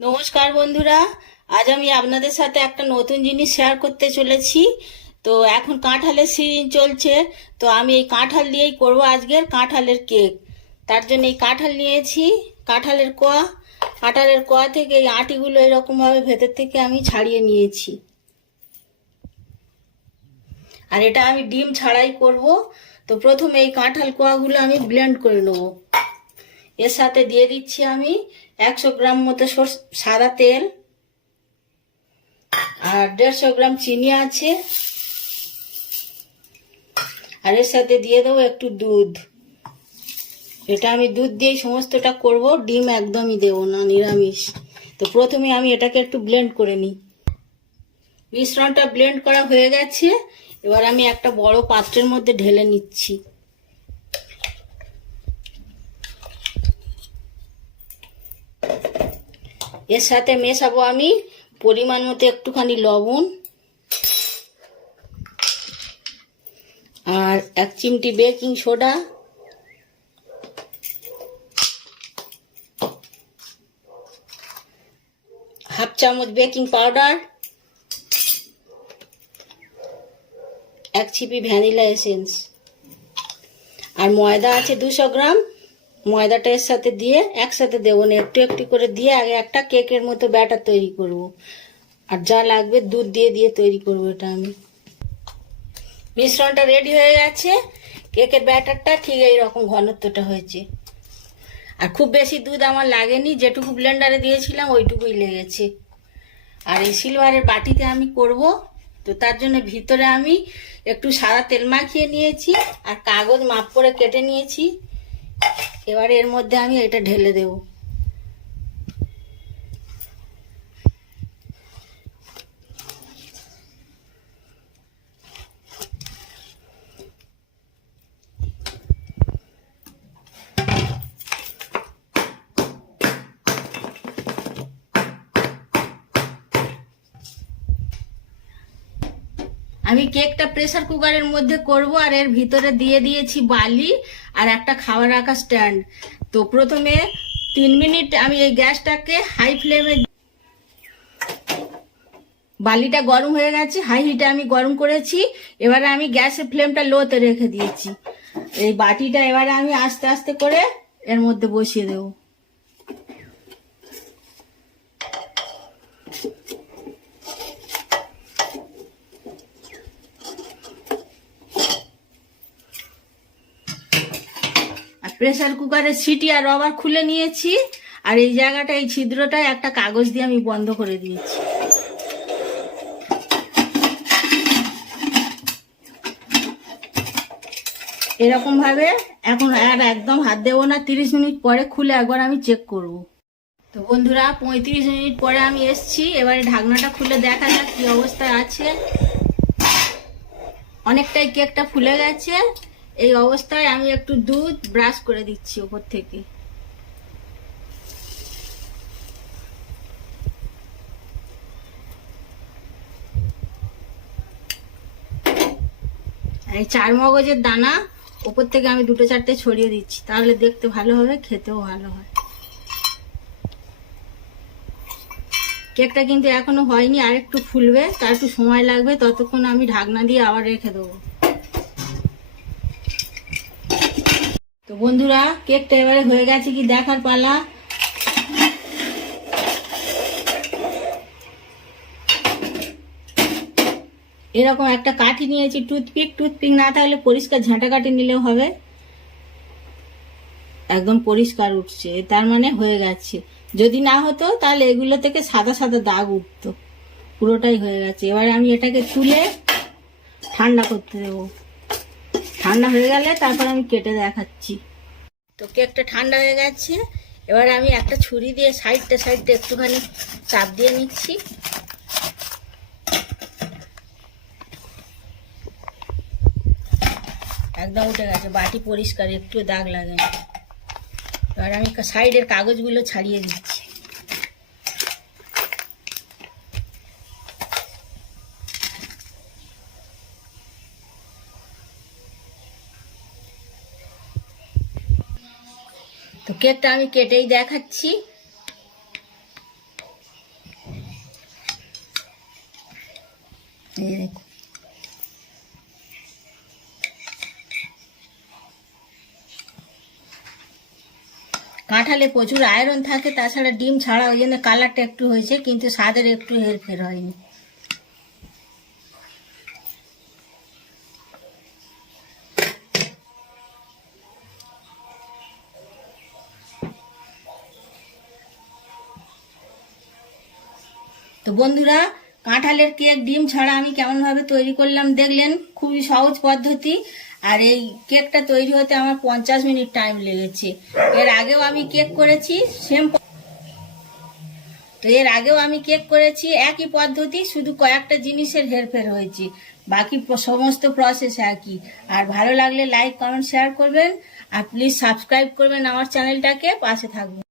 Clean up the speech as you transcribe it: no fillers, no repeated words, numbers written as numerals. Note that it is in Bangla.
নমস্কার বন্ধুরা, আজ আমি আপনাদের সাথে একটা নতুন জিনিস শেয়ার করতে চলেছি। তো এখন কাঁঠালের সিজন চলছে, তো আমি এই কাঁঠাল দিয়েই করব আজকের কাঁঠালের কেক। তার জন্য এই কাঁঠাল নিয়েছি, কাঁঠালের কোয়া। কাঁঠালের কোয়া থেকে এই আটিগুলো এরকমভাবে ভেতর থেকে আমি ছাড়িয়ে নিয়েছি। আর এটা আমি ডিম ছাড়াই করব। তো প্রথমে এই কাঁঠাল কোয়াগুলো আমি ব্লেন্ড করে নেব। এর সাথে দিয়ে দিচ্ছি আমি 100 গ্রাম মতো সাদা তেল, আর 150 গ্রাম চিনি আছে, আর এর সাথে দিয়ে দেবো একটু দুধ। এটা আমি দুধ দিয়েই সমস্তটা করব, ডিম একদমই দেবো না, নিরামিষ। তো প্রথমে আমি এটাকে একটু ব্লেন্ড করে নিই। মিশ্রণটা ব্লেন্ড করা হয়ে গেছে, এবার আমি একটা বড় পাত্রের মধ্যে ঢেলে নিচ্ছি। এর সাথে মেশাবো আমি পরিমাণ মতো একটুখানি লবণ, আর 1 চিমটি বেকিং সোডা, হাফ চামচ বেকিং পাউডার, 1 ছিপি ভ্যানিলা এসেন্স, আর ময়দা আছে 200 গ্রাম। ময়দাটা এর সাথে দিয়ে একসাথে দেবো না, একটু একটু করে দিয়ে আগে একটা কেকের মতো ব্যাটার তৈরি করব। আর যা লাগবে দুধ দিয়ে দিয়ে তৈরি করব এটা আমি। মিশ্রণটা রেডি হয়ে গেছে। কেকের ব্যাটারটা ঠিক এইরকম ঘনত্বটা হয়েছে, আর খুব বেশি দুধ আমার লাগেনি, যেটুকু ব্লেন্ডারে দিয়েছিলাম ওইটুকুই লেগেছে। আর এই সিলভারের বাটিতে আমি করব, তো তার জন্য ভিতরে আমি একটু সাদা তেল মাখিয়ে নিয়েছি আর কাগজ মাপ করে কেটে নিয়েছি। এবারে এর মধ্যে আমি এটা ঢেলে দেব। আমি কেকটা প্রেসার কুকারের মধ্যে করব, আর এর ভিতরে দিয়ে দিয়েছি বালি আর একটা খাবার রাখা স্ট্যান্ড। তো প্রথমে 3 মিনিট আমি এই গ্যাসটাকে হাই ফ্লেমে, বালিটা গরম হয়ে গেছে, হাই হিটে আমি গরম করেছি। এবারে আমি গ্যাসের ফ্লেমটা লোতে রেখে দিয়েছি। এই বাটিটা এবারে আমি আস্তে আস্তে করে এর মধ্যে বসিয়ে দেবো। প্রেসার কুকারের সিটি আর রবার খুলে নিয়েছি, আর এই জায়গাটা, এই ছিদ্রটায় একটা কাগজ দিয়ে আমি বন্ধ করে দিয়েছি। এরকম ভাবে এখন আর একদম হাত দেবো না, 30 মিনিট পরে খুলে একবার আমি চেক করব। তো বন্ধুরা, 35 মিনিট পরে আমি এসছি। এবারে ঢাকনাটা খুলে দেখা যাক কি অবস্থায় আছে। অনেকটাই কেকটা ফুলে গেছে। এই অবস্থায় আমি একটু দুধ ব্রাশ করে দিচ্ছি উপর থেকে। এই 4 মগজের দানা উপর থেকে আমি 2-4টে ছড়িয়ে দিচ্ছি, তাহলে দেখতে ভালো হবে, খেতেও ভালো হয়। কেকটা কিন্তু এখনো হয়নি, আর একটু ফুলবে, তার একটু সময় লাগবে। ততক্ষণ আমি ঢাকনা দিয়ে আবার রেখে দেবো। তো বন্ধুরা, কেকটা এবারে হয়ে গেছে কি দেখার পালা। এরকম একটা কাঠি নিয়েছি, টুথপিক না থাকলে পরিষ্কার ঝাঁটা কাঠি নিলেও হবে। একদম পরিষ্কার উঠছে, তার মানে হয়ে গেছে। যদি না হতো তাহলে এগুলো থেকে সাদা সাদা দাগ উঠতো। পুরোটাই হয়ে গেছে। এবারে আমি এটাকে তুলে ঠান্ডা করতে দেবো। ঠান্ডা হয়ে গেলে তারপর আমি কেটে দেখাচ্ছি। তো কেকটা ঠান্ডা হয়ে গেছে। এবারে আমি একটা ছুরি দিয়ে সাইডটা একটুখানি চাপ দিয়ে নিচ্ছি। একদম উঠে গেছে, বাটি পরিষ্কার, একটু দাগ লাগে না। এবার আমি সাইডের কাগজগুলো ছাড়িয়ে দিচ্ছি। তো কেকটা আমি কেটেই দেখাচ্ছি। এই দেখো, কাঁঠালে প্রচুর আয়রন থাকে, তাছাড়া ডিম ছাড়া ওই জন্য কালারটা একটু হয়েছে, কিন্তু স্বাদের একটু হেরফের হয়নি। তো বন্ধুরা, কাঁঠালের কেক ডিম ছাড়া আমি কেমনভাবে তৈরি করলাম দেখলেন, খুবই সহজ পদ্ধতি। আর এই কেকটা তৈরি হতে আমার 50 মিনিট টাইম লেগেছে। এর আগেও আমি কেক করেছি একই পদ্ধতি, শুধু কয়েকটা জিনিসের হেরফের হয়েছে, বাকি সমস্ত প্রসেস একই। আর ভালো লাগলে লাইক কমেন্ট শেয়ার করবেন, আর প্লিজ সাবস্ক্রাইব করবেন আমার চ্যানেলটাকে, পাশে থাকবেন।